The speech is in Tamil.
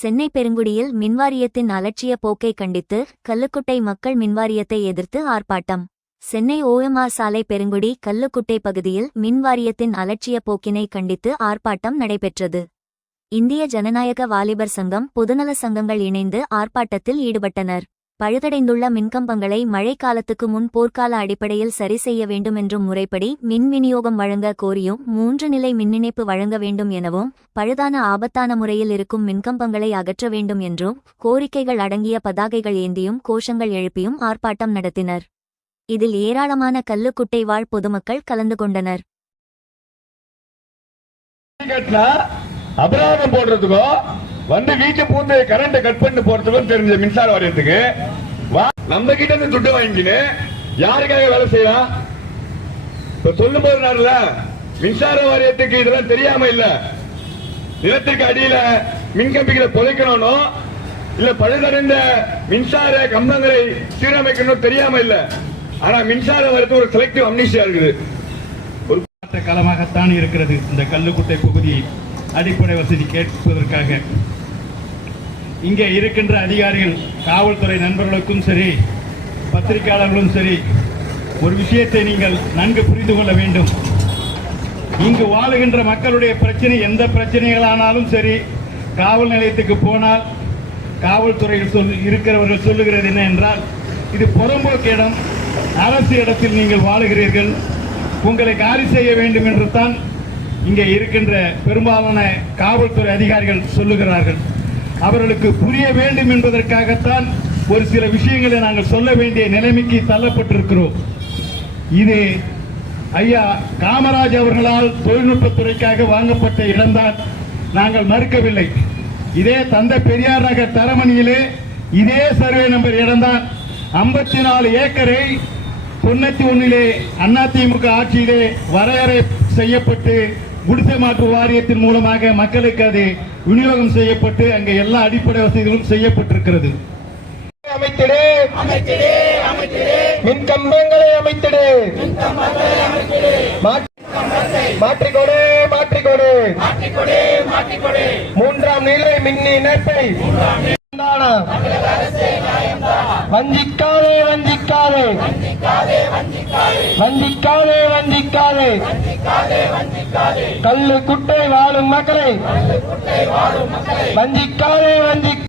சென்னை பெருங்குடியில் மின்வாரியத்தின் அலட்சிய போக்கை கண்டித்து கல்லுக்குட்டை மக்கள் மின்வாரியத்தை எதிர்த்து ஆர்ப்பாட்டம். சென்னை OMR சாலை பெருங்குடி கல்லுக்குட்டை பகுதியில் மின்வாரியத்தின் அலட்சிய போக்கினை கண்டித்து ஆர்ப்பாட்டம் நடைபெற்றது. இந்திய ஜனநாயக வாலிபர் சங்கம், பொதுநல சங்கங்கள் இணைந்து ஆர்ப்பாட்டத்தில் ஈடுபட்டனர். பழுதடைந்துள்ள மின்கம்பங்களை மழைக்காலத்துக்கு முன் போர்க்கால அடிப்படையில் சரி செய்ய வேண்டுமென்றும், முறைப்படி மின் விநியோகம் வழங்க கோரியும், 3 நிலை மின்னிணைப்பு வழங்க வேண்டும் எனவும், பழுதான ஆபத்தான முறையில் இருக்கும் மின்கம்பங்களை அகற்ற வேண்டும் என்றும் கோரிக்கைகள் அடங்கிய பதாகைகள் ஏந்தியும் கோஷங்கள் எழுப்பியும் ஆர்ப்பாட்டம் நடத்தினர். இதில் ஏராளமான கல்லுக்குட்டை வாழ் பொதுமக்கள் கலந்து கொண்டனர். அபராதம் போடுறதுக்கோ வந்து வீட்டு பூந்து கரண்ட் கட் பண்ணி போறதுக்கும் தெரிஞ்ச மின்சார வாரியத்துக்கு நம்ம கிட்ட இருந்து துட்டு வாங்கின்னு யாருக்காக வேலை செய்யலாம்? இப்ப சொல்லும் போது மின்சார வாரியத்துக்கு இதெல்லாம் தெரியாம இல்ல, நிலத்திற்கு அடியில மின்கம்பிகளை பொழைக்கணும், இல்ல பழுதடைந்த மின்சார கம்பங்களை சீரமைக்கணும் தெரியாம இல்ல. ஆனா மின்சார வாரியத்துக்கு ஒரு செலக்டிவ் அம்னீசியா இருக்குது. ஒரு களமாகத்தான் இருக்கிறது இந்த கல்லுக்குட்டை பகுதி. அடிப்படை வசதி கேட்பதற்காக இங்கே இருக்கின்ற அதிகாரிகள், காவல்துறை நண்பர்களுக்கும் சரி, பத்திரிகையாளர்களும் சரி, ஒரு விஷயத்தை நீங்கள் நன்கு புரிந்து கொள்ள வேண்டும். இங்கு வாழுகின்ற மக்களுடைய பிரச்சனை, எந்த பிரச்சனைகளானாலும் சரி, காவல் நிலையத்துக்கு போனால் காவல்துறையில் இருக்கிறவர்கள் சொல்லுகிறது என்ன என்றால், இது புறம்போக்கு இடம், அரசு இடத்தில் நீங்கள் வாழுகிறீர்கள், உங்களை காலி செய்ய வேண்டும் என்று தான் இங்கே இருக்கின்ற பெரும்பாலான காவல்துறை அதிகாரிகள் சொல்லுகிறார்கள். அவர்களுக்கு புரிய வேண்டும் என்பதற்காகத்தான் ஒரு சில விஷயங்களை நாங்கள் சொல்ல வேண்டிய நிலைமைக்கு தள்ளப்பட்டிருக்கிறோம். இது ஐயா காமராஜ் அவர்களால் தொழில்நுட்பத்துறைக்காக வாங்கப்பட்ட இடம்தான், நாங்கள் மறுக்கவில்லை. இதே தந்தை பெரியார் நகர் தரமணியிலே இதே சர்வே நம்பர் இடம்தான். 54 ஏக்கரை 91 அதிமுக ஆட்சியிலே வரையறை செய்யப்பட்டு குடிசை மாற்று வாரியத்தின் மூலமாக மக்களுக்கு அது விநியோகம் செய்யப்பட்டு அங்கே எல்லா அடிப்படை வசதிகளும் செய்யப்பட்டிருக்கிறது. மின்கம்பங்களை அமைத்திடு, மாற்றிக்கொடு, மாற்றிக்கொடு, 3ஆம் நிலை மின் இணைப்பை வஞ்சிக்காதே, வஞ்சிக்காதே, வஞ்சிக்காதே, வஞ்சிக்காதே, கல்லுக்குட்டை வாழும் மக்களை வஞ்சிக்காதே, வஞ்சிக்காதே.